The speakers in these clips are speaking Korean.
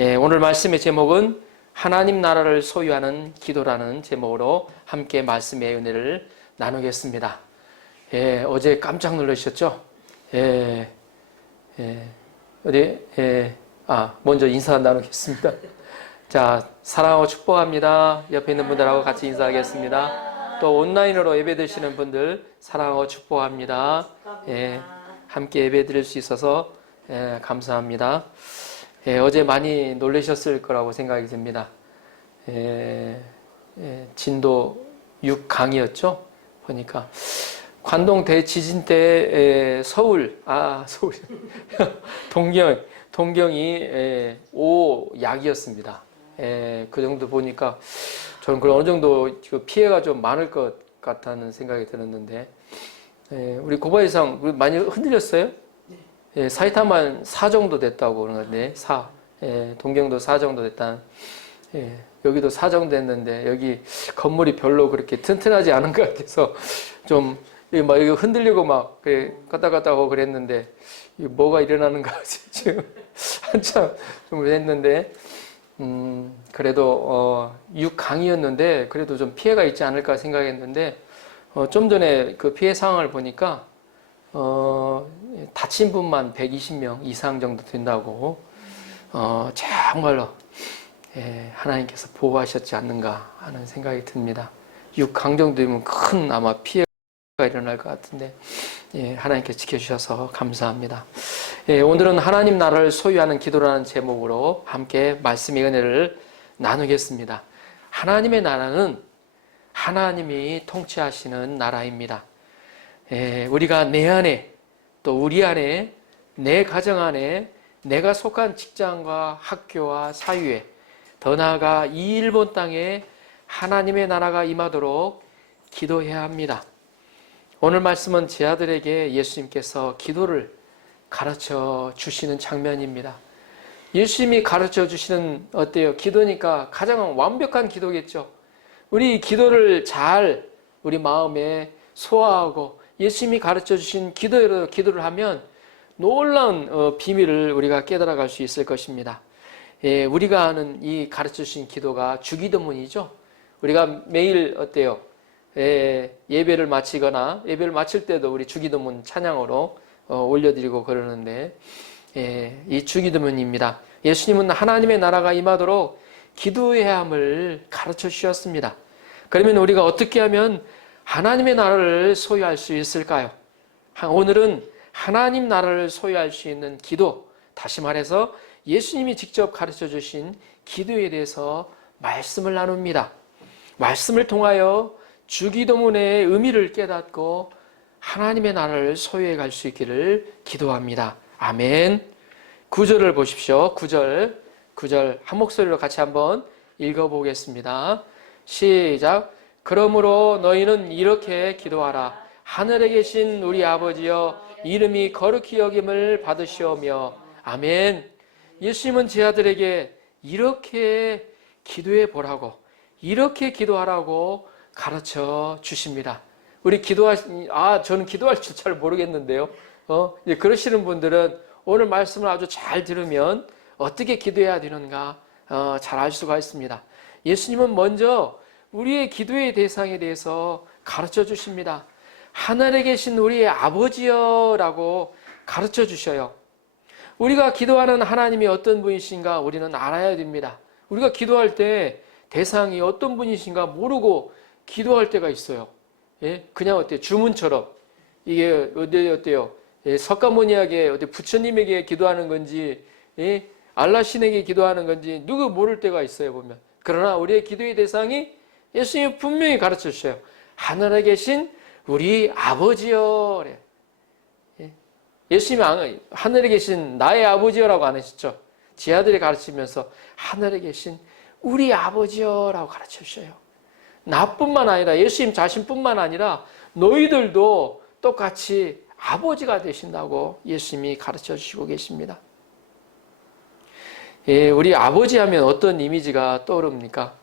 오늘 말씀의 제목은 하나님 나라를 소유하는 기도라는 제목으로 함께 말씀의 은혜를 나누겠습니다. 어제 깜짝 놀라셨죠? 먼저 인사 나누겠습니다. 자, 사랑하고 축복합니다. 옆에 있는 분들하고 같이 인사하겠습니다. 또 온라인으로 예배 드시는 분들 사랑하고 축복합니다. 함께 예배 드릴 수 있어서 감사합니다. 어제 많이 놀라셨을 거라고 생각이 듭니다. 진도 6강이었죠? 보니까 관동 대지진 때 서울 동경이 5약이었습니다. 그 정도 보니까 저는 어느 정도 피해가 좀 많을 것 같다는 생각이 들었는데, 우리 고바이상 많이 흔들렸어요? 사이타마는 4 정도 됐다고 그러는데, 4. 동경도 4 정도 됐다. 여기도 4 정도 됐는데, 여기 건물이 별로 그렇게 튼튼하지 않은 것 같아서, 좀, 이거 흔들리고 갔다 갔다 하고 그랬는데, 뭐가 일어나는가, 지금, 한참 좀 했는데, 그래도, 6강이었는데, 그래도 좀 피해가 있지 않을까 생각했는데, 좀 전에 그 피해 상황을 보니까, 다친 분만 120명 이상 정도 된다고, 정말로, 하나님께서 보호하셨지 않는가 하는 생각이 듭니다. 6강 정도 되면 큰 아마 피해가 일어날 것 같은데, 하나님께서 지켜주셔서 감사합니다. 오늘은 하나님 나라를 소유하는 기도라는 제목으로 함께 말씀의 은혜를 나누겠습니다. 하나님의 나라는 하나님이 통치하시는 나라입니다. 우리가 내 안에, 또 우리 안에, 내 가정 안에, 내가 속한 직장과 학교와 사유에, 더 나아가 이 일본 땅에 하나님의 나라가 임하도록 기도해야 합니다. 오늘 말씀은 제 아들에게 예수님께서 기도를 가르쳐 주시는 장면입니다. 예수님이 가르쳐 주시는, 어때요? 기도니까 가장 완벽한 기도겠죠. 우리 기도를 잘 우리 마음에 소화하고 예수님이 가르쳐 주신 기도로 기도를 하면 놀라운 비밀을 우리가 깨달아갈 수 있을 것입니다. 우리가 아는 이 가르쳐 주신 기도가 주기도문이죠. 우리가 매일 어때요? 예배를 마치거나 예배를 마칠 때도 우리 주기도문 찬양으로 올려드리고 그러는데, 이 주기도문입니다. 예수님은 하나님의 나라가 임하도록 기도해야 함을 가르쳐 주셨습니다. 그러면 우리가 어떻게 하면 하나님의 나라를 소유할 수 있을까요? 오늘은 하나님 나라를 소유할 수 있는 기도, 다시 말해서 예수님이 직접 가르쳐 주신 기도에 대해서 말씀을 나눕니다. 말씀을 통하여 주기도문의 의미를 깨닫고 하나님의 나라를 소유해 갈 수 있기를 기도합니다. 아멘. 9절을 보십시오. 9절 한 목소리로 같이 한번 읽어보겠습니다. 시작. 그러므로 너희는 이렇게 기도하라. 하늘에 계신 우리 아버지여, 이름이 거룩히 여김을 받으시오며. 아멘. 예수님은 제 아들에게 이렇게 기도해 보라고, 이렇게 기도하라고 가르쳐 주십니다. 우리 저는 기도할 줄 잘 모르겠는데요. 이제 그러시는 분들은 오늘 말씀을 아주 잘 들으면 어떻게 기도해야 되는가 잘 알 수가 있습니다. 예수님은 먼저 우리의 기도의 대상에 대해서 가르쳐 주십니다. 하늘에 계신 우리의 아버지여 라고 가르쳐 주셔요. 우리가 기도하는 하나님이 어떤 분이신가 우리는 알아야 됩니다. 우리가 기도할 때 대상이 어떤 분이신가 모르고 기도할 때가 있어요. 그냥 어때요? 주문처럼. 이게 어때요? 석가모니에게 부처님에게 기도하는 건지, 알라 신에게 기도하는 건지 누구 모를 때가 있어요, 보면. 그러나 우리의 기도의 대상이 예수님이 분명히 가르쳐 주셔요. 하늘에 계신 우리 아버지여. 예수님이 하늘에 계신 나의 아버지여라고 안 하셨죠. 제 아들이 가르치면서 하늘에 계신 우리 아버지여라고 가르쳐 주셔요. 나뿐만 아니라 예수님 자신뿐만 아니라 너희들도 똑같이 아버지가 되신다고 예수님이 가르쳐 주시고 계십니다. 우리 아버지 하면 어떤 이미지가 떠오릅니까?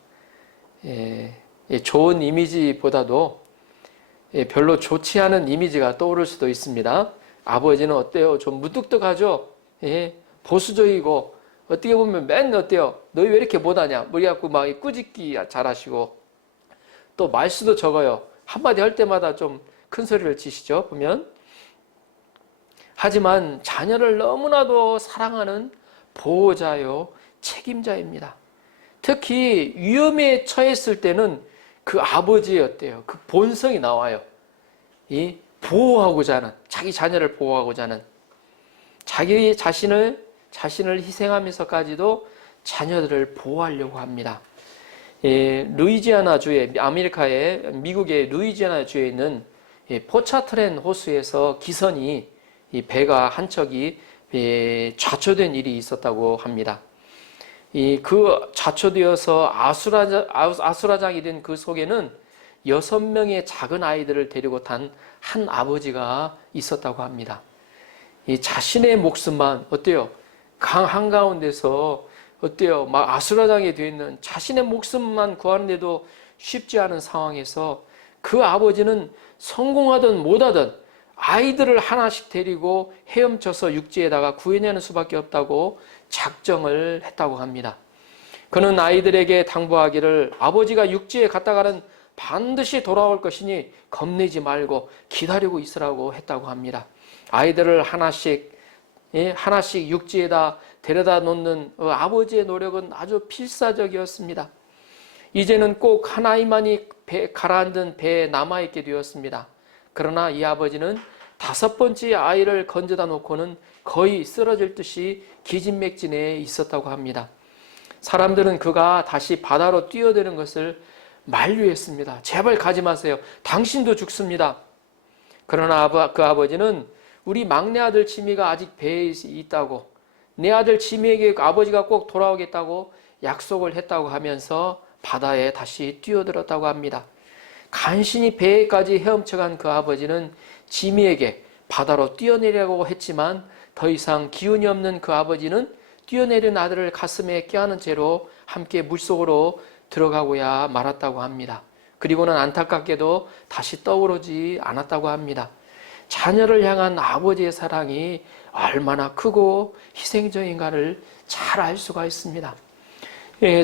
좋은 이미지보다도 별로 좋지 않은 이미지가 떠오를 수도 있습니다. 아버지는 어때요? 좀 무뚝뚝하죠? 보수적이고 어떻게 보면 맨 어때요? 너희 왜 이렇게 못하냐? 뭐 이래갖고 막 꾸짖기 잘하시고 또 말수도 적어요. 한마디 할 때마다 좀 큰 소리를 치시죠, 보면. 하지만 자녀를 너무나도 사랑하는 보호자요, 책임자입니다. 특히 위험에 처했을 때는 그 아버지의 어때요? 그 본성이 나와요. 이 보호하고자 하는, 자기 자녀를 보호하고자 하는, 자기 자신을 희생하면서까지도 자녀들을 보호하려고 합니다. 루이지아나 주에, 아메리카의, 미국의 루이지아나 주에 있는 포차트렌 호수에서 기선이, 이 배가 한 척이 좌초된 일이 있었다고 합니다. 그 좌초되어서 아수라장이 된 그 속에는 6명의 작은 아이들을 데리고 탄 한 아버지가 있었다고 합니다. 이 자신의 목숨만 어때요? 강 한가운데서 어때요? 막 아수라장이 되어 있는 자신의 목숨만 구하는데도 쉽지 않은 상황에서 그 아버지는 성공하든 못하든 아이들을 하나씩 데리고 헤엄쳐서 육지에다가 구해내는 수밖에 없다고 작정을 했다고 합니다. 그는 아이들에게 당부하기를 아버지가 육지에 갔다가는 반드시 돌아올 것이니 겁내지 말고 기다리고 있으라고 했다고 합니다. 아이들을 하나씩 육지에다 데려다 놓는 아버지의 노력은 아주 필사적이었습니다. 이제는 꼭 한 아이만이 가라앉은 배에 남아있게 되었습니다. 그러나 이 아버지는 5번째 아이를 건져다 놓고는 거의 쓰러질 듯이 기진맥진해 있었다고 합니다. 사람들은 그가 다시 바다로 뛰어드는 것을 만류했습니다. 제발 가지 마세요. 당신도 죽습니다. 그러나 그 아버지는 우리 막내 아들 지미가 아직 배에 있다고, 내 아들 지미에게 아버지가 꼭 돌아오겠다고 약속을 했다고 하면서 바다에 다시 뛰어들었다고 합니다. 간신히 배에까지 헤엄쳐간 그 아버지는 지미에게 바다로 뛰어내려고 했지만 더 이상 기운이 없는 그 아버지는 뛰어내린 아들을 가슴에 껴안은 채로 함께 물속으로 들어가고야 말았다고 합니다. 그리고는 안타깝게도 다시 떠오르지 않았다고 합니다. 자녀를 향한 아버지의 사랑이 얼마나 크고 희생적인가를 잘 알 수가 있습니다.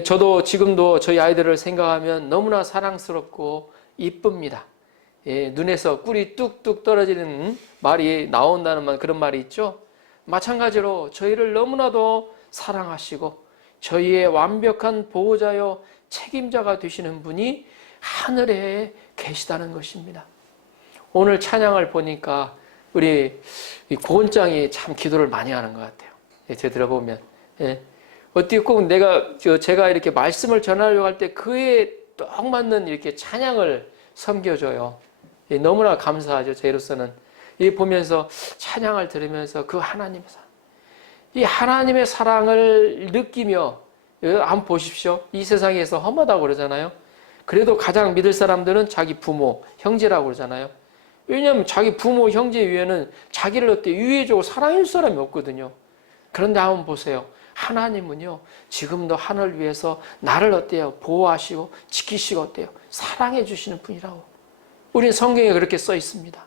저도 지금도 저희 아이들을 생각하면 너무나 사랑스럽고 이쁩니다. 눈에서 꿀이 뚝뚝 떨어지는 말이 나온다는 그런 말이 있죠. 마찬가지로 저희를 너무나도 사랑하시고 저희의 완벽한 보호자요 책임자가 되시는 분이 하늘에 계시다는 것입니다. 오늘 찬양을 보니까 우리 고은장이 참 기도를 많이 하는 것 같아요. 제 들어보면 어떻게 꼭 제가 이렇게 말씀을 전하려고 할 때 그에 딱 맞는 이렇게 찬양을 섬겨줘요. 너무나 감사하죠. 저로서는 보면서 찬양을 들으면서 그 하나님의 사랑, 이 하나님의 사랑을 느끼며 한번 보십시오. 이 세상에서 험하다고 그러잖아요. 그래도 가장 믿을 사람들은 자기 부모, 형제라고 그러잖아요. 왜냐하면 자기 부모, 형제 위에는 자기를 유해적으로 사랑할 사람이 없거든요. 그런데 한번 보세요. 하나님은요, 지금도 하늘 위에서 나를 보호하시고 지키시고 사랑해 주시는 분이라고. 우리는 성경에 그렇게 써 있습니다.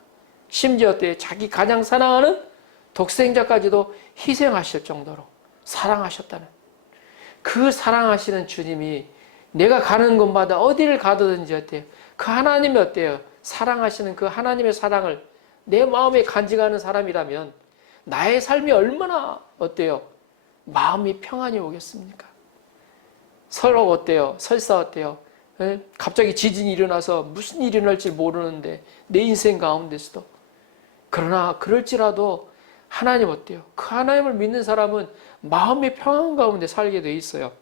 심지어 자기 가장 사랑하는 독생자까지도 희생하실 정도로 사랑하셨다는 그 사랑하시는 주님이 내가 가는 곳마다 어디를 가든지 그 하나님이 사랑하시는 그 하나님의 사랑을 내 마음에 간직하는 사람이라면 나의 삶이 얼마나 마음이 평안이 오겠습니까? 서로 설사 갑자기 지진이 일어나서 무슨 일이 일어날지 모르는데 내 인생 가운데서도. 그러나 그럴지라도 하나님 그 하나님을 믿는 사람은 마음의 평안 가운데 살게 돼 있어요.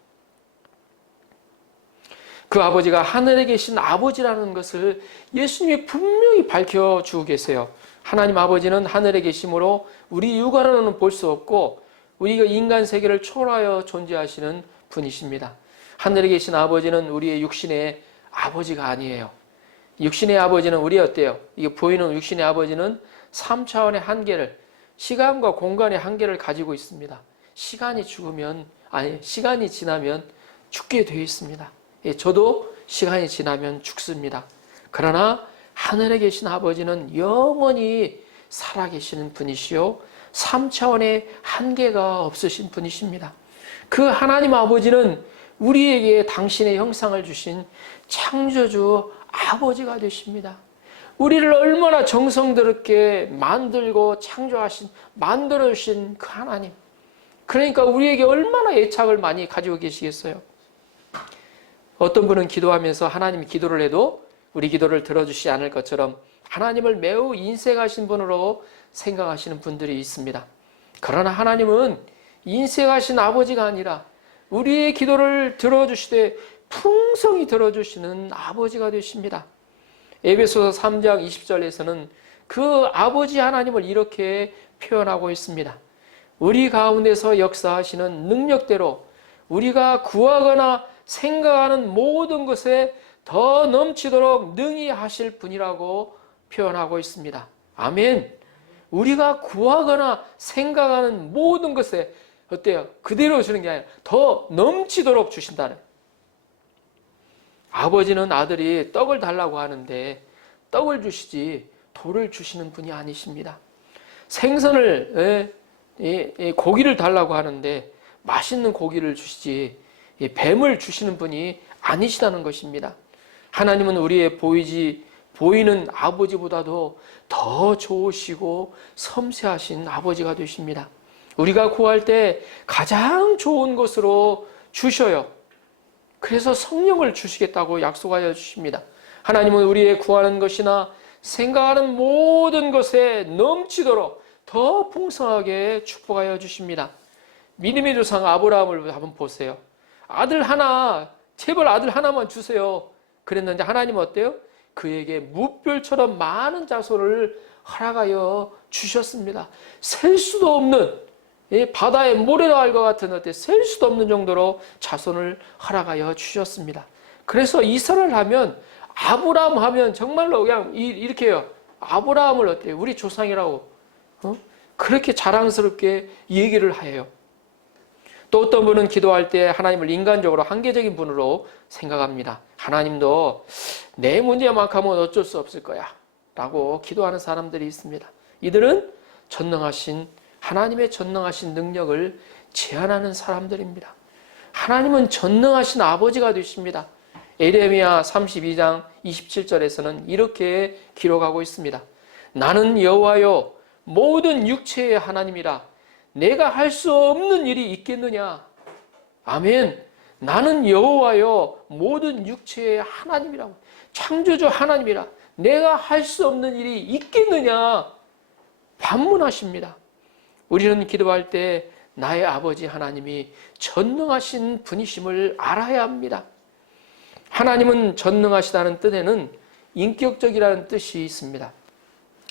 그 아버지가 하늘에 계신 아버지라는 것을 예수님이 분명히 밝혀주고 계세요. 하나님 아버지는 하늘에 계심으로 우리 육안으로는 볼 수 없고 우리가 인간 세계를 초월하여 존재하시는 분이십니다. 하늘에 계신 아버지는 우리의 육신의 아버지가 아니에요. 육신의 아버지는 이게 보이는 육신의 아버지는 3차원의 한계를, 시간과 공간의 한계를 가지고 있습니다. 시간이 지나면 죽게 되어 있습니다. 저도 시간이 지나면 죽습니다. 그러나 하늘에 계신 아버지는 영원히 살아계시는 분이시요 3차원의 한계가 없으신 분이십니다. 그 하나님 아버지는 우리에게 당신의 형상을 주신 창조주 아버지가 되십니다. 우리를 얼마나 정성스럽게 만들고 만들어주신 그 하나님. 그러니까 우리에게 얼마나 애착을 많이 가지고 계시겠어요. 어떤 분은 기도하면서 하나님이 기도를 해도 우리 기도를 들어주시지 않을 것처럼 하나님을 매우 인색하신 분으로 생각하시는 분들이 있습니다. 그러나 하나님은 인색하신 아버지가 아니라 우리의 기도를 들어주시되 풍성히 들어주시는 아버지가 되십니다. 에베소서 3장 20절에서는 그 아버지 하나님을 이렇게 표현하고 있습니다. 우리 가운데서 역사하시는 능력대로 우리가 구하거나 생각하는 모든 것에 더 넘치도록 능히 하실 분이라고 표현하고 있습니다. 아멘. 우리가 구하거나 생각하는 모든 것에 어때요? 그대로 주는 게 아니라 더 넘치도록 주신다는. 아버지는 아들이 떡을 달라고 하는데 떡을 주시지 돌을 주시는 분이 아니십니다. 생선을 고기를 달라고 하는데 맛있는 고기를 주시지 뱀을 주시는 분이 아니시다는 것입니다. 하나님은 우리의 보이는 아버지보다도 더 좋으시고 섬세하신 아버지가 되십니다. 우리가 구할 때 가장 좋은 것으로 주셔요. 그래서 성령을 주시겠다고 약속하여 주십니다. 하나님은 우리의 구하는 것이나 생각하는 모든 것에 넘치도록 더 풍성하게 축복하여 주십니다. 믿음의 조상 아브라함을 한번 보세요. 아들 하나, 제발 아들 하나만 주세요. 그랬는데 하나님은 어때요? 그에게 무별처럼 많은 자손을 허락하여 주셨습니다. 셀 수도 없는, 바다의 모래알과 같은 셀 수도 없는 정도로 자손을 허락하여 주셨습니다. 그래서 이스라엘 하면, 아브라함 하면 정말로 그냥 이렇게 해요. 아브라함을 어때요? 우리 조상이라고 그렇게 자랑스럽게 얘기를 해요. 또 어떤 분은 기도할 때 하나님을 인간적으로 한계적인 분으로 생각합니다. 하나님도 내 문제만큼은 어쩔 수 없을 거야 라고 기도하는 사람들이 있습니다. 이들은 하나님의 전능하신 능력을 제한하는 사람들입니다. 하나님은 전능하신 아버지가 되십니다. 에레미야 32장 27절에서는 이렇게 기록하고 있습니다. 나는 여호와요 모든 육체의 하나님이라 내가 할 수 없는 일이 있겠느냐. 아멘. 나는 여호와요 모든 육체의 하나님이라고. 창조주 하나님이라 내가 할 수 없는 일이 있겠느냐 반문하십니다. 우리는 기도할 때 나의 아버지 하나님이 전능하신 분이심을 알아야 합니다. 하나님은 전능하시다는 뜻에는 인격적이라는 뜻이 있습니다.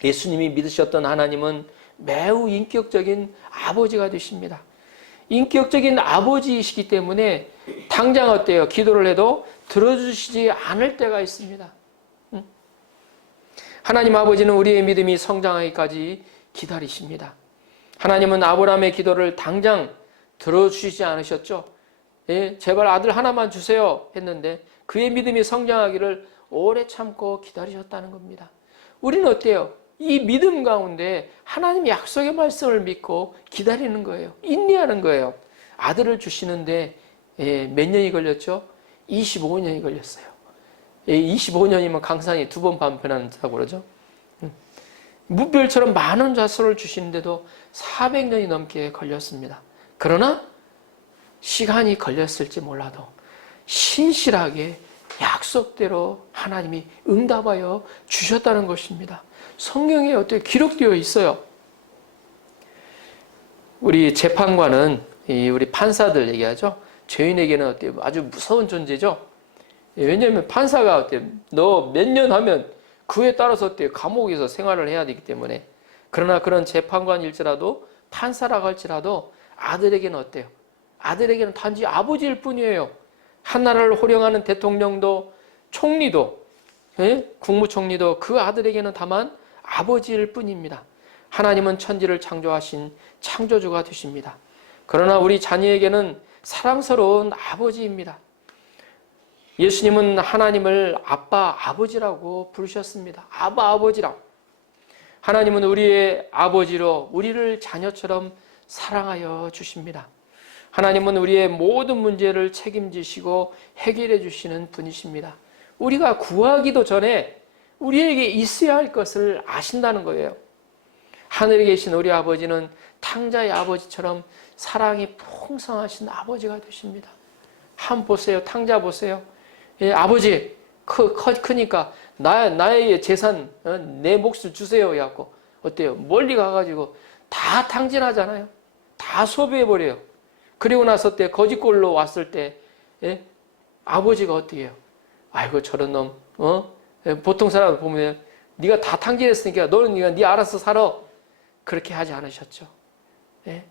예수님이 믿으셨던 하나님은 매우 인격적인 아버지가 되십니다. 인격적인 아버지이시기 때문에 당장 어때요? 기도를 해도 들어주시지 않을 때가 있습니다. 하나님 아버지는 우리의 믿음이 성장하기까지 기다리십니다. 하나님은 아브라함의 기도를 당장 들어주시지 않으셨죠? 제발 아들 하나만 주세요 했는데 그의 믿음이 성장하기를 오래 참고 기다리셨다는 겁니다. 우리는 어때요? 이 믿음 가운데 하나님의 약속의 말씀을 믿고 기다리는 거예요. 인내하는 거예요. 아들을 주시는데 몇 년이 걸렸죠? 25년이 걸렸어요. 25년이면 강산이 2번 반편한다고 그러죠. 무별처럼 많은 자손을 주시는데도 400년이 넘게 걸렸습니다. 그러나 시간이 걸렸을지 몰라도 신실하게 약속대로 하나님이 응답하여 주셨다는 것입니다. 성경에 어떻게 기록되어 있어요. 우리 재판관은 우리 판사들 얘기하죠. 죄인에게는 어때요? 아주 무서운 존재죠. 왜냐하면 판사가 어때요? 너 몇 년 하면 그에 따라서 어때요? 감옥에서 생활을 해야 되기 때문에. 그러나 그런 재판관일지라도 판사라고 할지라도 아들에게는 어때요? 아들에게는 단지 아버지일 뿐이에요. 한 나라를 호령하는 대통령도 총리도 국무총리도 그 아들에게는 다만 아버지일 뿐입니다. 하나님은 천지를 창조하신 창조주가 되십니다. 그러나 우리 자녀에게는 사랑스러운 아버지입니다. 예수님은 하나님을 아빠, 아버지라고 부르셨습니다. 아바, 아버지라고. 하나님은 우리의 아버지로 우리를 자녀처럼 사랑하여 주십니다. 하나님은 우리의 모든 문제를 책임지시고 해결해 주시는 분이십니다. 우리가 구하기도 전에 우리에게 있어야 할 것을 아신다는 거예요. 하늘에 계신 우리 아버지는 탕자의 아버지처럼 사랑이 풍성하신 아버지가 되십니다. 한번 보세요. 탕자 보세요. 예, 아버지 크니까 나의 재산, 내 몫을 주세요. 해갖고 어때요? 멀리 가가지고 다 탕진하잖아요. 다 소비해버려요. 그리고 나서 때 거지꼴로 왔을 때 예? 아버지가 어떻게 해요? 아이고 저런 놈 보통 사람 보면 네가 다 탕진했으니까 너는 네 알아서 살아. 그렇게 하지 않으셨죠. 예?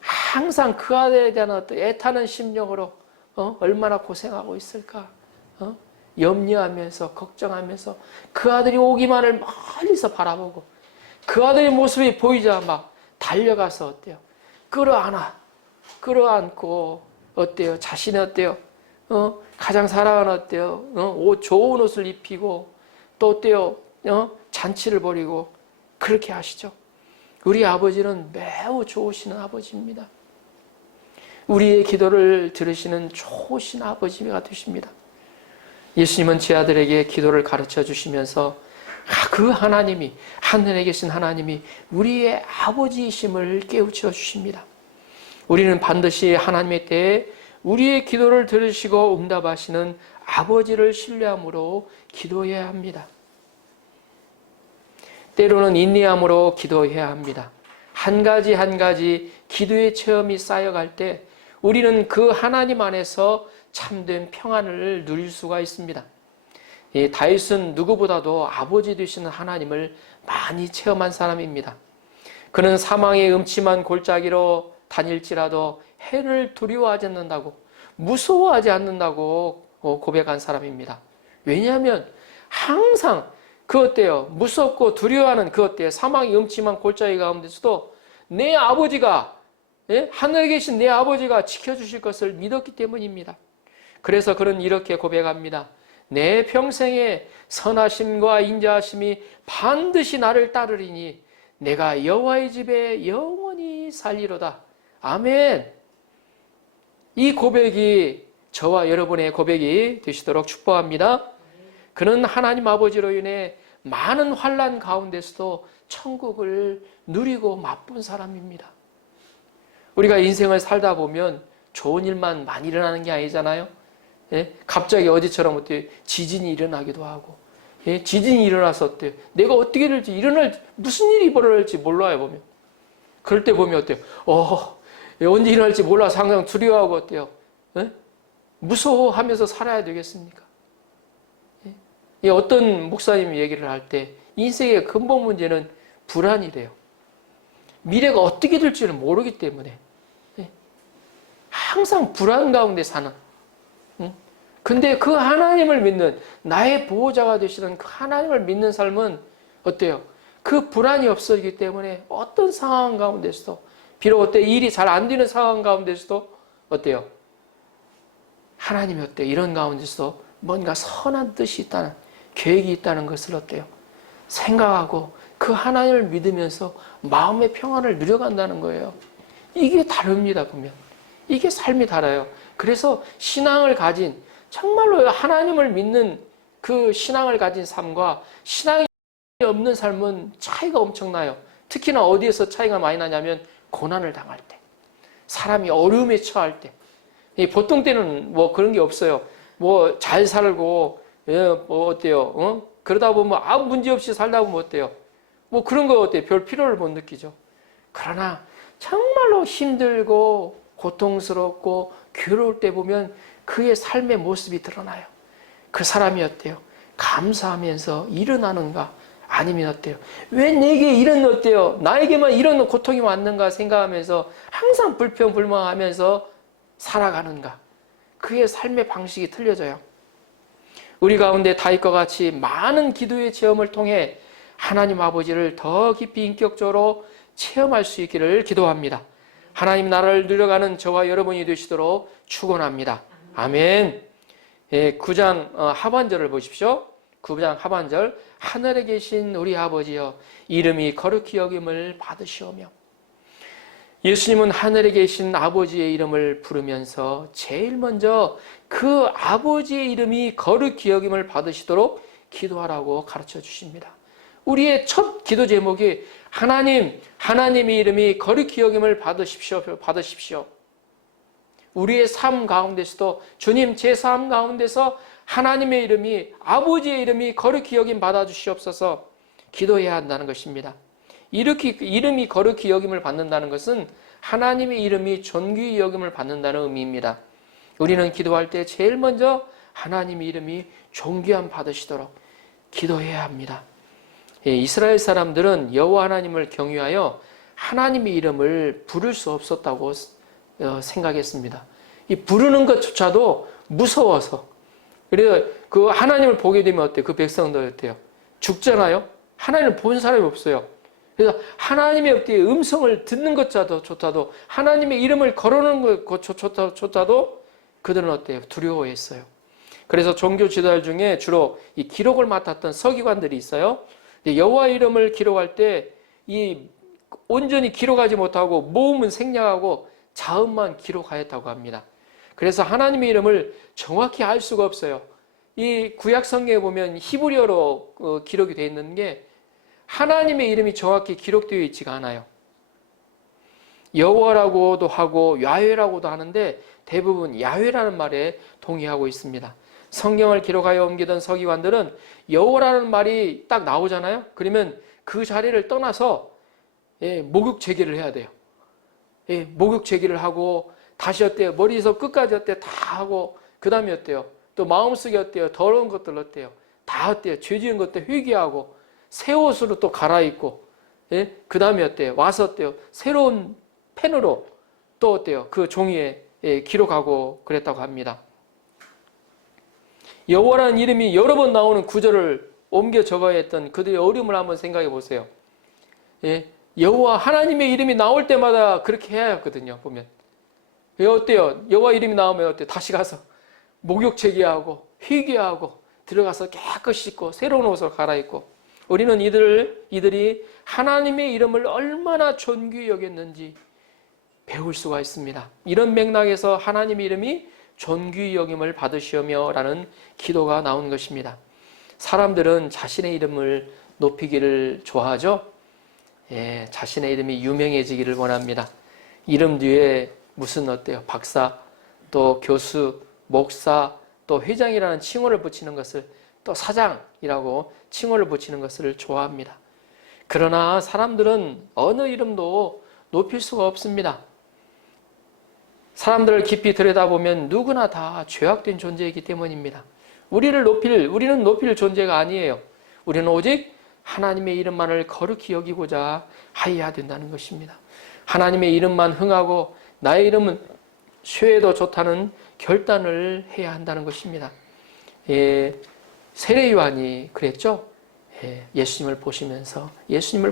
항상 그 아들에 대한 어떤 애타는 심령으로 얼마나 고생하고 있을까. 염려하면서 걱정하면서 그 아들이 오기만을 멀리서 바라보고 그 아들의 모습이 보이자 막 달려가서 어때요? 끌어안고 어때요? 자신이 어때요? 가장 사랑하는 어때요? 좋은 옷을 입히고 또 어때요? 잔치를 벌이고 그렇게 하시죠. 우리 아버지는 매우 좋으신 아버지입니다. 우리의 기도를 들으시는 좋으신 아버지가 되십니다. 예수님은 제 아들에게 기도를 가르쳐 주시면서 그 하나님이 하늘에 계신 하나님이 우리의 아버지이심을 깨우쳐 주십니다. 우리는 반드시 하나님의 때에 우리의 기도를 들으시고 응답하시는 아버지를 신뢰함으로 기도해야 합니다. 때로는 인내함으로 기도해야 합니다. 한 가지 한 가지 기도의 체험이 쌓여갈 때 우리는 그 하나님 안에서 참된 평안을 누릴 수가 있습니다. 다윗은 누구보다도 아버지 되시는 하나님을 많이 체험한 사람입니다. 그는 사망의 음침한 골짜기로 다닐지라도 해를 두려워하지 않는다고, 무서워하지 않는다고 고백한 사람입니다. 왜냐하면 항상 그 어때요? 무섭고 두려워하는 그 어때요? 사망의 음침한 골짜기 가운데서도 내 아버지가, 하늘에 계신 내 아버지가 지켜주실 것을 믿었기 때문입니다. 그래서 그는 이렇게 고백합니다. 내 평생에 선하심과 인자하심이 반드시 나를 따르리니 내가 여호와의 집에 영원히 살리로다. 아멘. 이 고백이 저와 여러분의 고백이 되시도록 축복합니다. 그는 하나님 아버지로 인해 많은 환난 가운데서도 천국을 누리고 맛본 사람입니다. 우리가 인생을 살다 보면 좋은 일만 많이 일어나는 게 아니잖아요. 예? 갑자기 어제처럼 어때요? 지진이 일어나기도 하고, 예? 지진이 일어나서 어때요? 내가 어떻게 될지 무슨 일이 벌어질지 몰라요 보면. 그럴 때 보면 어때요? 언제 일어날지 몰라서 항상 두려워하고 어때요? 예? 무서워하면서 살아야 되겠습니까? 예? 어떤 목사님이 얘기를 할 때 인생의 근본 문제는 불안이래요. 미래가 어떻게 될지를 모르기 때문에 항상 불안 가운데 사는. 근데 그 하나님을 믿는, 나의 보호자가 되시는 그 하나님을 믿는 삶은 어때요? 그 불안이 없어지기 때문에 어떤 상황 가운데서도, 비록 어때 일이 잘 안 되는 상황 가운데서도 어때요? 하나님이 어때요? 이런 가운데서도 뭔가 선한 뜻이 있다는, 계획이 있다는 것을 어때요? 생각하고 그 하나님을 믿으면서 마음의 평안을 누려간다는 거예요. 이게 다릅니다, 보면. 이게 삶이 달라요. 그래서 신앙을 가진, 정말로 하나님을 믿는 그 신앙을 가진 삶과 신앙이 없는 삶은 차이가 엄청나요. 특히나 어디에서 차이가 많이 나냐면 고난을 당할 때, 사람이 어려움에 처할 때. 보통 때는 뭐 그런 게 없어요. 뭐 잘 살고 뭐 어때요? 그러다 보면 아무 문제 없이 살다 보면 어때요? 뭐 그런 거 어때요? 별 필요를 못 느끼죠. 그러나 정말로 힘들고 고통스럽고 괴로울 때 보면 그의 삶의 모습이 드러나요. 그 사람이 어때요? 감사하면서 일어나는가? 아니면 어때요? 왜 내게 이런 어때요? 나에게만 이런 고통이 왔는가 생각하면서 항상 불평불만하면서 살아가는가? 그의 삶의 방식이 틀려져요. 우리 가운데 다윗과 같이 많은 기도의 체험을 통해 하나님 아버지를 더 깊이 인격적으로 체험할 수 있기를 기도합니다. 하나님 나라를 누려가는 저와 여러분이 되시도록 축원합니다. 아멘. 9장 하반절을 보십시오. 9장 하반절. 하늘에 계신 우리 아버지여, 이름이 거룩히 여김을 받으시오며. 예수님은 하늘에 계신 아버지의 이름을 부르면서 제일 먼저 그 아버지의 이름이 거룩히 여김을 받으시도록 기도하라고 가르쳐 주십니다. 우리의 첫 기도 제목이 하나님의 이름이 거룩히 여김을 받으십시오. 우리의 삶 가운데서도 주님, 제 삶 가운데서 하나님의 이름이, 아버지의 이름이 거룩히 여김 받아주시옵소서 기도해야 한다는 것입니다. 이렇게 이름이 거룩히 여김을 받는다는 것은 하나님의 이름이 존귀히 여김을 받는다는 의미입니다. 우리는 기도할 때 제일 먼저 하나님의 이름이 존귀함 받으시도록 기도해야 합니다. 이스라엘 사람들은 여호와 하나님을 경유하여 하나님의 이름을 부를 수 없었다고 생각했습니다. 이 부르는 것조차도 무서워서. 그래서 그 하나님을 보게 되면 어때요? 그 백성들 어때요? 죽잖아요? 하나님을 본 사람이 없어요. 그래서 하나님의 어때요? 음성을 듣는 것조차도 하나님의 이름을 거르는 것조차도 그들은 어때요? 두려워했어요. 그래서 종교 지도자 중에 주로 이 기록을 맡았던 서기관들이 있어요. 여호와 이름을 기록할 때 이 온전히 기록하지 못하고 모음은 생략하고 자음만 기록하였다고 합니다. 그래서 하나님의 이름을 정확히 알 수가 없어요. 이 구약 성경에 보면 히브리어로 기록이 되어 있는 게 하나님의 이름이 정확히 기록되어 있지가 않아요. 여호와라고도 하고 야훼라고도 하는데 대부분 야훼라는 말에 동의하고 있습니다. 성경을 기록하여 옮기던 서기관들은 여호와라는 말이 딱 나오잖아요. 그러면 그 자리를 떠나서 목욕 제기를 해야 돼요. 목욕 제기를 하고 다시 어때요? 머리에서 끝까지 어때요? 다 하고 그 다음에 어때요? 또 마음속에 어때요? 더러운 것들 어때요? 다 어때요? 죄 지은 것들 회개하고 새 옷으로 또 갈아입고 그 다음에 어때요? 와서 어때요? 새로운 펜으로 또 어때요? 그 종이에 기록하고 그랬다고 합니다. 여호와라는 이름이 여러 번 나오는 구절을 옮겨 적어야 했던 그들의 어려움을 한번 생각해 보세요. 여호와 하나님의 이름이 나올 때마다 그렇게 해야 했거든요. 보면 어때요? 여호와 이름이 나오면 어때요? 다시 가서 목욕 제기하고 회개하고 들어가서 깨끗이 씻고 새로운 옷을 갈아입고 우리는 이들이 하나님의 이름을 얼마나 존귀히 여겼는지 배울 수가 있습니다. 이런 맥락에서 하나님의 이름이 존귀히 여김을 받으시오며 라는 기도가 나온 것입니다. 사람들은 자신의 이름을 높이기를 좋아하죠. 자신의 이름이 유명해지기를 원합니다. 이름 뒤에 무슨 어때요? 박사, 또 교수, 목사, 또 회장이라는 칭호를 붙이는 것을 또 사장이라고 칭호를 붙이는 것을 좋아합니다. 그러나 사람들은 어느 이름도 높일 수가 없습니다. 사람들을 깊이 들여다보면 누구나 다 죄악된 존재이기 때문입니다. 우리는 높일 존재가 아니에요. 우리는 오직 하나님의 이름만을 거룩히 여기고자 하여야 된다는 것입니다. 하나님의 이름만 흥하고 나의 이름은 쇠에도 좋다는 결단을 해야 한다는 것입니다. 세례 요한이 그랬죠. 예수님을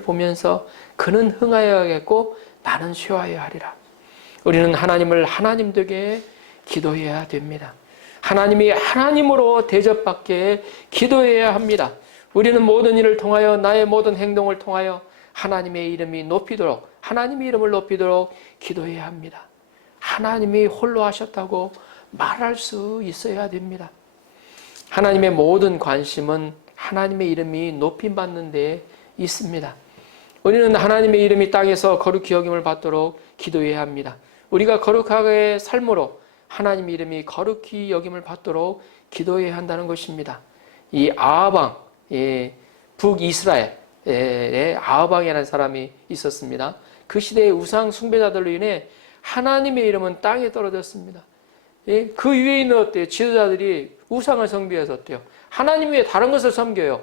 보면서 그는 흥하여야겠고 나는 쇠하여야 하리라. 우리는 하나님을 하나님 되게 기도해야 됩니다. 하나님이 하나님으로 대접받게 기도해야 합니다. 우리는 모든 일을 통하여 나의 모든 행동을 통하여 하나님의 이름을 높이도록 기도해야 합니다. 하나님이 홀로 하셨다고 말할 수 있어야 됩니다. 하나님의 모든 관심은 하나님의 이름이 높임받는 데 있습니다. 우리는 하나님의 이름이 땅에서 거룩히 여김을 받도록 기도해야 합니다. 우리가 거룩하게 삶으로 하나님의 이름이 거룩히 여김을 받도록 기도해야 한다는 것입니다. 이 아하방, 북이스라엘에 아하방이라는 사람이 있었습니다. 그 시대의 우상 숭배자들로 인해 하나님의 이름은 땅에 떨어졌습니다. 그 위에 있는 어때요? 지도자들이 우상을 섬기어서 어때요? 하나님 외에 다른 것을 섬겨요.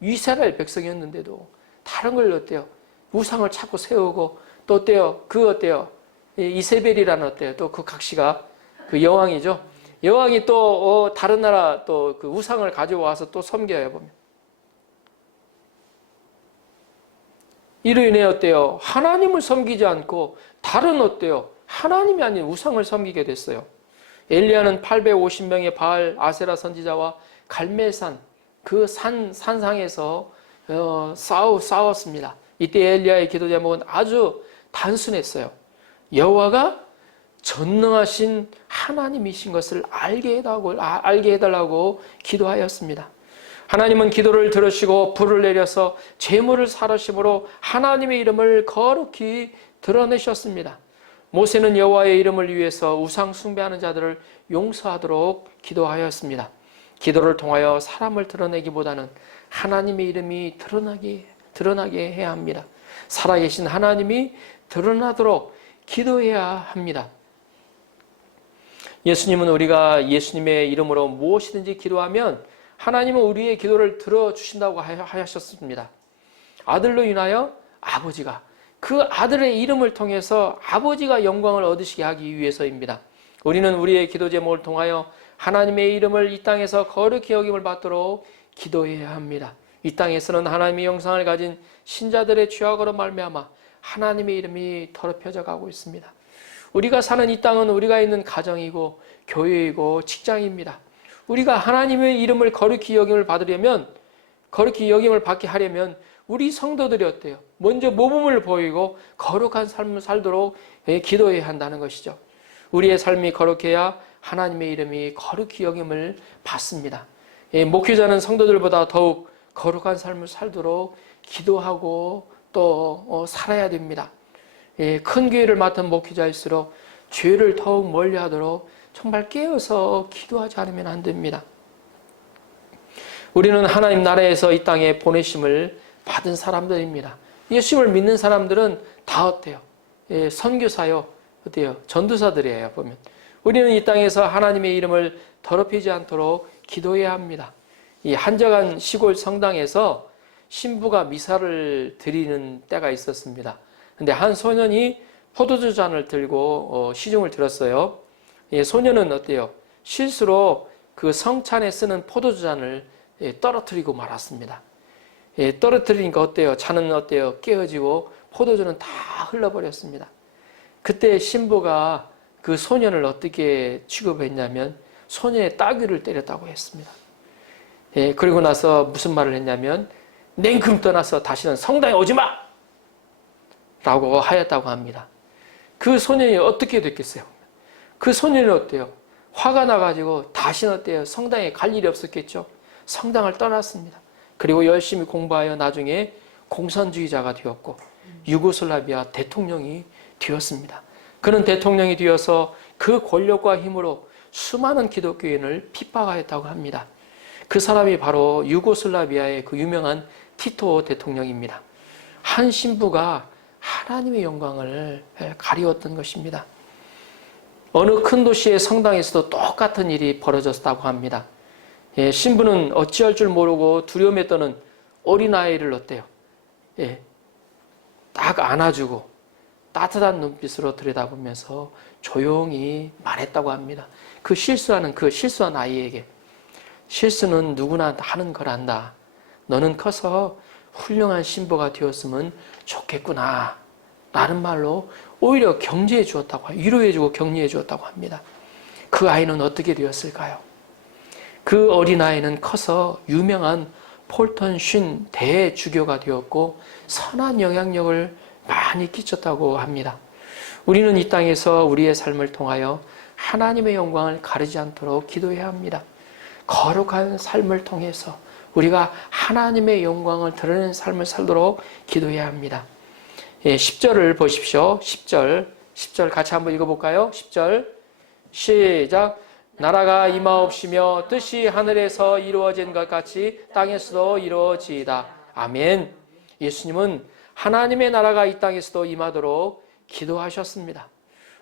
이스라엘 백성이었는데도 다른 걸 어때요? 우상을 자꾸 세우고 또 어때요? 이세벨이라는 어때요? 또 그 각시가 그 여왕이죠. 여왕이 또 다른 나라 또 그 우상을 가져와서 또 섬겨요 보면. 이로 인해 어때요? 하나님을 섬기지 않고 다른 어때요? 하나님이 아닌 우상을 섬기게 됐어요. 엘리야는 850명의 바알 아세라 선지자와 갈멜산 그 산상에서 싸웠습니다. 이때 엘리야의 기도 제목은 아주 단순했어요. 여호와가 전능하신 하나님이신 것을 알게 해달라고 기도하였습니다. 하나님은 기도를 들으시고 불을 내려서 재물을 사르심으로 하나님의 이름을 거룩히 드러내셨습니다. 모세는 여호와의 이름을 위해서 우상 숭배하는 자들을 용서하도록 기도하였습니다. 기도를 통하여 사람을 드러내기보다는 하나님의 이름이 드러나게 해야 합니다. 살아계신 하나님이 드러나도록 기도해야 합니다. 예수님은 우리가 예수님의 이름으로 무엇이든지 기도하면 하나님은 우리의 기도를 들어주신다고 하셨습니다. 아들로 인하여 아버지가, 그 아들의 이름을 통해서 아버지가 영광을 얻으시게 하기 위해서입니다. 우리는 우리의 기도 제목을 통하여 하나님의 이름을 이 땅에서 거룩히 여김을 받도록 기도해야 합니다. 이 땅에서는 하나님의 형상을 가진 신자들의 죄악으로 말미암아 하나님의 이름이 더럽혀져 가고 있습니다. 우리가 사는 이 땅은 우리가 있는 가정이고 교회이고 직장입니다. 우리가 하나님의 이름을 거룩히 여김을 받게 하려면 우리 성도들이 어때요? 먼저 모범을 보이고 거룩한 삶을 살도록 기도해야 한다는 것이죠. 우리의 삶이 거룩해야 하나님의 이름이 거룩히 여김을 받습니다. 목회자는 성도들보다 더욱 거룩한 삶을 살도록 기도하고 또 살아야 됩니다. 큰 교회를 맡은 목회자일수록 죄를 더욱 멀리하도록 정말 깨어서 기도하지 않으면 안 됩니다. 우리는 하나님 나라에서 이 땅에 보내심을 받은 사람들입니다. 예수님을 믿는 사람들은 다 어때요? 선교사요. 어때요? 전도사들이에요, 보면. 우리는 이 땅에서 하나님의 이름을 더럽히지 않도록 기도해야 합니다. 이 한적한 시골 성당에서 신부가 미사를 드리는 때가 있었습니다. 근데 한 소년이 포도주 잔을 들고 시중을 들었어요. 소년은 어때요? 실수로 그 성찬에 쓰는 포도주 잔을 떨어뜨리고 말았습니다. 떨어뜨리니까 어때요? 잔은 어때요? 깨어지고 포도주는 다 흘러버렸습니다. 그때 신부가 그 소년을 어떻게 취급했냐면 소년의 따귀를 때렸다고 했습니다. 그리고 나서 무슨 말을 했냐면 냉큼 떠나서 다시는 성당에 오지 마! 라고 하였다고 합니다. 그 소년이 어떻게 됐겠어요? 그 소년이 어때요? 화가 나가지고 다시는 어때요? 성당에 갈 일이 없었겠죠? 성당을 떠났습니다. 그리고 열심히 공부하여 나중에 공산주의자가 되었고 유고슬라비아 대통령이 되었습니다. 그는 대통령이 되어서 그 권력과 힘으로 수많은 기독교인을 핍박하였다고 합니다. 그 사람이 바로 유고슬라비아의 그 유명한 티토 대통령입니다. 한 신부가 하나님의 영광을 가리웠던 것입니다. 어느 큰 도시의 성당에서도 똑같은 일이 벌어졌다고 합니다. 신부는 어찌할 줄 모르고 두려움에 떠는 어린아이를 어때요? 딱 안아주고 따뜻한 눈빛으로 들여다보면서 조용히 말했다고 합니다. 그 실수한 아이에게 실수는 누구나 하는 거란다. 너는 커서 훌륭한 신부가 되었으면 좋겠구나. 라는 말로 오히려 격려해 주었다고, 위로해 주고 격려해 주었다고 합니다. 그 아이는 어떻게 되었을까요? 그 어린아이는 커서 유명한 폴턴 쉰 대주교가 되었고 선한 영향력을 많이 끼쳤다고 합니다. 우리는 이 땅에서 우리의 삶을 통하여 하나님의 영광을 가리지 않도록 기도해야 합니다. 거룩한 삶을 통해서 우리가 하나님의 영광을 드러내는 삶을 살도록 기도해야 합니다. 10절을 보십시오. 10절 같이 한번 읽어볼까요? 10절 시작. 나라가 임하옵시며 뜻이 하늘에서 이루어진 것 같이 땅에서도 이루어지이다. 아멘. 예수님은 하나님의 나라가 이 땅에서도 임하도록 기도하셨습니다.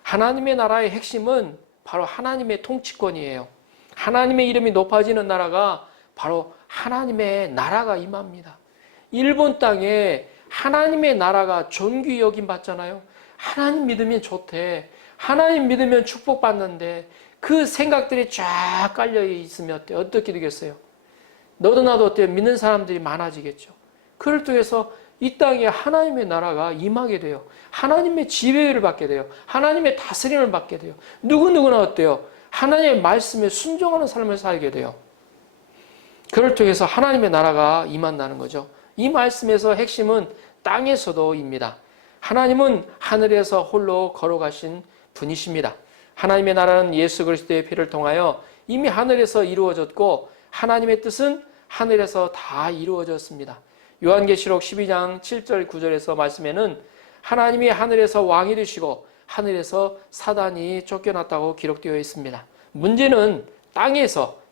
하나님의 나라의 핵심은 바로 하나님의 통치권이에요. 하나님의 이름이 높아지는 나라가 바로 하나님의 나라가 임합니다. 일본 땅에 하나님의 나라가 존귀 여김 받잖아요. 하나님 믿으면 좋대. 하나님 믿으면 축복받는데 그 생각들이 쫙 깔려 있으면 어떻게 되겠어요? 너도 나도 어때요? 믿는 사람들이 많아지겠죠. 그를 통해서 이 땅에 하나님의 나라가 임하게 돼요. 하나님의 지배를 받게 돼요. 하나님의 다스림을 받게 돼요. 누구누구나 어때요? 하나님의 말씀에 순종하는 삶을 살게 돼요. 그를 통해서 하나님의 나라가 임한다는 거죠. 이 말씀에서 핵심은 땅에서도입니다. 하나님은 하늘에서 홀로 걸어가신 분이십니다. 하나님의 나라는 예수 그리스도의 피를 통하여 이미 하늘에서 이루어졌고 하나님의 뜻은 하늘에서 다 이루어졌습니다. 요한계시록 12장 7절 9절에서 말씀에는 하나님이 하늘에서 왕이 되시고 하늘에서 사단이 쫓겨났다고 기록되어 있습니다. 문제는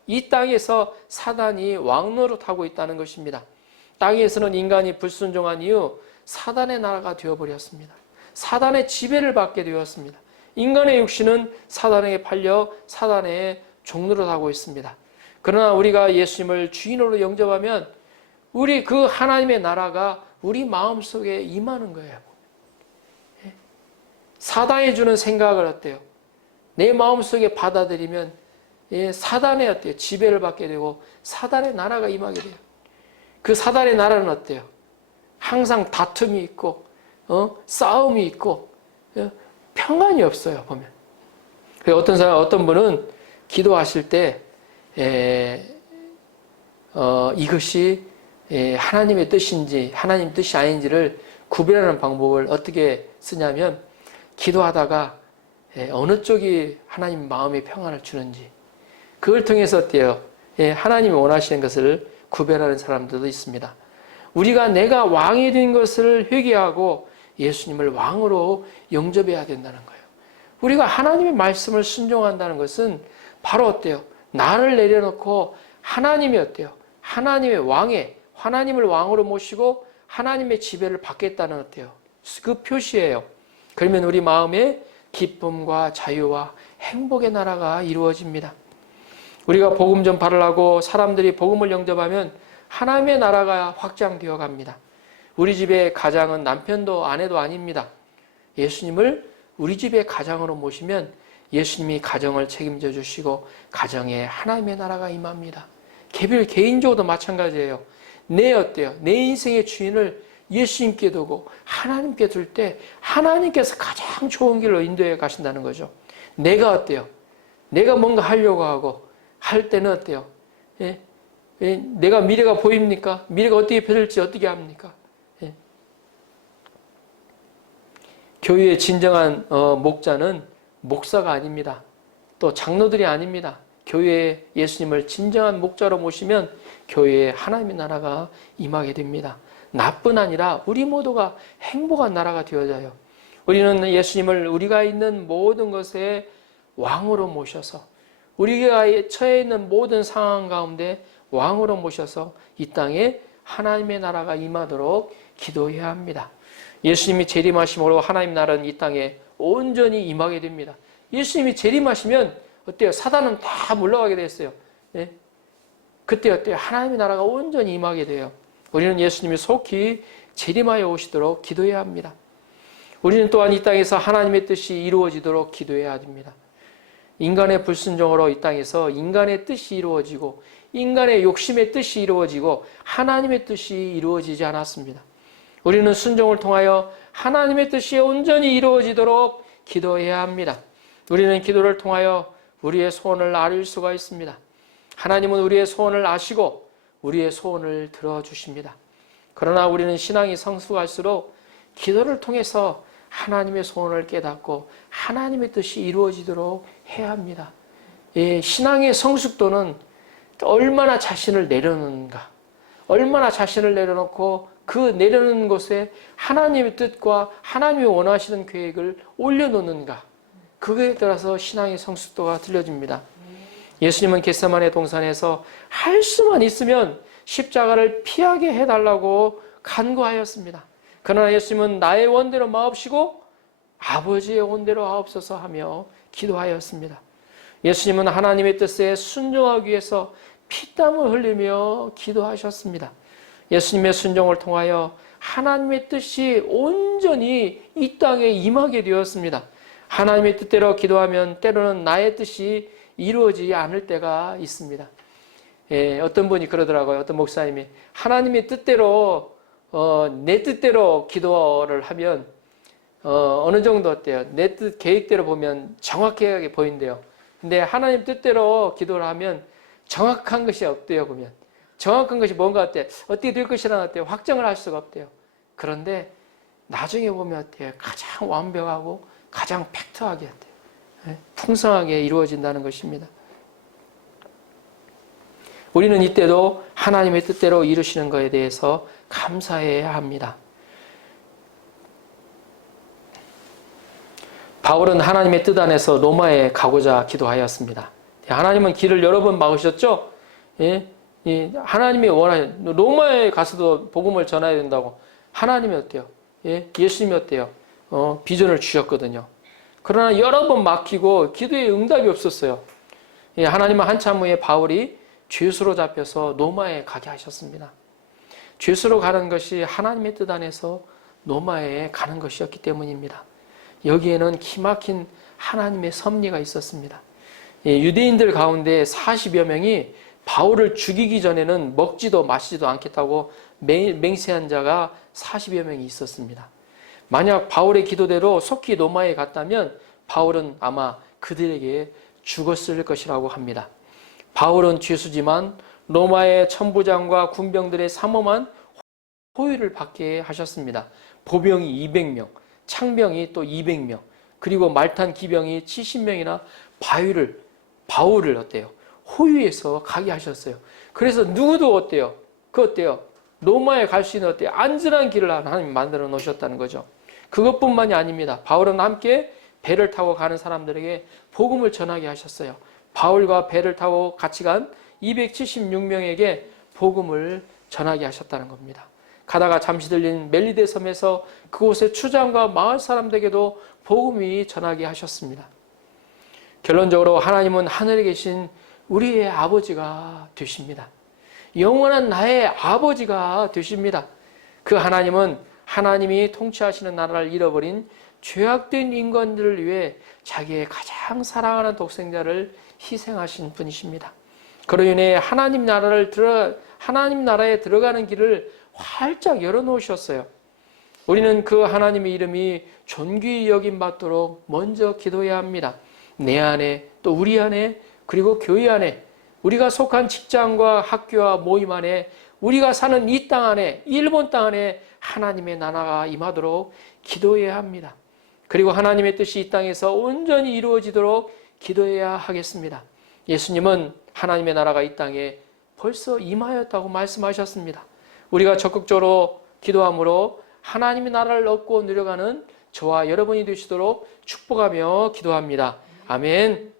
이 땅에서 사단이 왕노릇하고 있다는 것입니다. 땅에서는 인간이 불순종한 이후 사단의 나라가 되어버렸습니다. 사단의 지배를 받게 되었습니다. 인간의 육신은 사단에게 팔려 사단의 종노릇하고 있습니다. 그러나 우리가 예수님을 주인으로 영접하면 우리 그 하나님의 나라가 우리 마음속에 임하는 거예요. 사단이 주는 생각을 어때요? 내 마음속에 받아들이면 사단의 어때요? 지배를 받게 되고 사단의 나라가 임하게 돼요. 그 사단의 나라는 어때요? 항상 다툼이 있고 싸움이 있고 평안이 없어요. 보면 어떤 분은 기도하실 때 이것이 하나님의 뜻인지 하나님 뜻이 아닌지를 구별하는 방법을 어떻게 쓰냐면 기도하다가 어느 쪽이 하나님 마음의 평안을 주는지 그걸 통해서 어때요? 하나님이 원하시는 것을 구별하는 사람들도 있습니다. 우리가 내가 왕이 된 것을 회개하고 예수님을 왕으로 영접해야 된다는 거예요. 우리가 하나님의 말씀을 순종한다는 것은 바로 어때요? 나를 내려놓고 하나님이 어때요? 하나님을 왕으로 모시고 하나님의 지배를 받겠다는 어때요? 그 표시예요. 그러면 우리 마음에 기쁨과 자유와 행복의 나라가 이루어집니다. 우리가 복음 전파를 하고 사람들이 복음을 영접하면 하나님의 나라가 확장되어 갑니다. 우리 집의 가장은 남편도 아내도 아닙니다. 예수님을 우리 집의 가장으로 모시면 예수님이 가정을 책임져 주시고 가정에 하나님의 나라가 임합니다. 개인적으로도 마찬가지예요. 내 인생의 주인을 예수님께 두고 하나님께 둘 때 하나님께서 가장 좋은 길로 인도해 가신다는 거죠. 내가 어때요? 내가 뭔가 하려고 하고 할 때는 어때요? 내가 미래가 보입니까? 미래가 어떻게 펼칠지 어떻게 합니까? 교회의 진정한 목자는 목사가 아닙니다. 또 장로들이 아닙니다. 교회에 예수님을 진정한 목자로 모시면 교회에 하나님의 나라가 임하게 됩니다. 나뿐 아니라 우리 모두가 행복한 나라가 되어져요. 우리는 예수님을 우리가 있는 모든 것에 왕으로 모셔서 우리가 처해 있는 모든 상황 가운데 왕으로 모셔서 이 땅에 하나님의 나라가 임하도록 기도해야 합니다. 예수님이 재림하심으로 하나님 나라는 이 땅에 온전히 임하게 됩니다. 예수님이 재림하시면 어때요? 사단은 다 물러가게 됐어요. 그때 어때요? 하나님의 나라가 온전히 임하게 돼요. 우리는 예수님이 속히 재림하여 오시도록 기도해야 합니다. 우리는 또한 이 땅에서 하나님의 뜻이 이루어지도록 기도해야 됩니다. 인간의 불순종으로 이 땅에서 인간의 뜻이 이루어지고 인간의 욕심의 뜻이 이루어지고 하나님의 뜻이 이루어지지 않았습니다. 우리는 순종을 통하여 하나님의 뜻이 온전히 이루어지도록 기도해야 합니다. 우리는 기도를 통하여 우리의 소원을 아릴 수가 있습니다. 하나님은 우리의 소원을 아시고 우리의 소원을 들어주십니다. 그러나 우리는 신앙이 성숙할수록 기도를 통해서 하나님의 소원을 깨닫고 하나님의 뜻이 이루어지도록 해야 합니다. 신앙의 성숙도는 얼마나 자신을 내려놓는가, 얼마나 자신을 내려놓고 그 내려놓는 곳에 하나님의 뜻과 하나님이 원하시는 계획을 올려놓는가, 그거에 따라서 신앙의 성숙도가 들려집니다. 예수님은 겟세마네 동산에서 할 수만 있으면 십자가를 피하게 해달라고 간구하였습니다. 그러나 예수님은 나의 원대로 마옵시고 아버지의 원대로 하옵소서 하며 기도하였습니다. 예수님은 하나님의 뜻에 순종하기 위해서 피땀을 흘리며 기도하셨습니다. 예수님의 순종을 통하여 하나님의 뜻이 온전히 이 땅에 임하게 되었습니다. 하나님의 뜻대로 기도하면 때로는 나의 뜻이 이루어지지 않을 때가 있습니다. 어떤 분이 그러더라고요. 어떤 목사님이 하나님의 뜻대로 내 뜻대로 기도를 하면 어느 정도 어때요? 내 뜻 계획대로 보면 정확하게 보인대요. 근데 하나님 뜻대로 기도를 하면 정확한 것이 없대요. 보면 정확한 것이 뭔가 어때요? 어떻게 될 것이라는 어때요? 확정을 할 수가 없대요. 그런데 나중에 보면 어때요? 가장 완벽하고 가장 팩트하게 어때요? 풍성하게 이루어진다는 것입니다. 우리는 이때도 하나님의 뜻대로 이루시는 것에 대해서 감사해야 합니다. 바울은 하나님의 뜻 안에서 로마에 가고자 기도하였습니다. 하나님은 길을 여러 번 막으셨죠? 하나님이 원하는 로마에 가서도 복음을 전해야 된다고 하나님이 어때요? 예수님이 어때요? 비전을 주셨거든요. 그러나 여러 번 막히고 기도에 응답이 없었어요. 하나님은 한참 후에 바울이 죄수로 잡혀서 로마에 가게 하셨습니다. 죄수로 가는 것이 하나님의 뜻 안에서 로마에 가는 것이었기 때문입니다. 여기에는 기막힌 하나님의 섭리가 있었습니다. 유대인들 가운데 40여 명이 바울을 죽이기 전에는 먹지도 마시지도 않겠다고 맹세한 자가 40여 명이 있었습니다. 만약 바울의 기도대로 속히 로마에 갔다면 바울은 아마 그들에게 죽었을 것이라고 합니다. 바울은 죄수지만 로마의 천부장과 군병들의 삼엄한 호위를 받게 하셨습니다. 보병이 200명, 창병이 또 200명, 그리고 말탄 기병이 70명이나 바울을 어때요? 호위해서 가게 하셨어요. 그래서 누구도 어때요? 로마에 갈 수 있는 어때요? 안전한 길을 하나님 만들어 놓으셨다는 거죠. 그것뿐만이 아닙니다. 바울은 함께 배를 타고 가는 사람들에게 복음을 전하게 하셨어요. 바울과 배를 타고 같이 간 276명에게 복음을 전하게 하셨다는 겁니다. 가다가 잠시 들린 멜리데 섬에서 그곳의 추장과 마을 사람들에게도 복음이 전하게 하셨습니다. 결론적으로 하나님은 하늘에 계신 우리의 아버지가 되십니다. 영원한 나의 아버지가 되십니다. 그 하나님은 하나님이 통치하시는 나라를 잃어버린 죄악된 인간들을 위해 자기의 가장 사랑하는 독생자를 희생하신 분이십니다. 그로 인해 하나님 나라에 들어가는 길을 활짝 열어놓으셨어요. 우리는 그 하나님의 이름이 존귀히 여김받도록 먼저 기도해야 합니다. 내 안에, 또 우리 안에, 그리고 교회 안에, 우리가 속한 직장과 학교와 모임 안에, 우리가 사는 이 땅 안에, 일본 땅 안에 하나님의 나라가 임하도록 기도해야 합니다. 그리고 하나님의 뜻이 이 땅에서 온전히 이루어지도록 기도해야 하겠습니다. 예수님은 하나님의 나라가 이 땅에 벌써 임하였다고 말씀하셨습니다. 우리가 적극적으로 기도함으로 하나님의 나라를 얻고 누려가는 저와 여러분이 되시도록 축복하며 기도합니다. 아멘.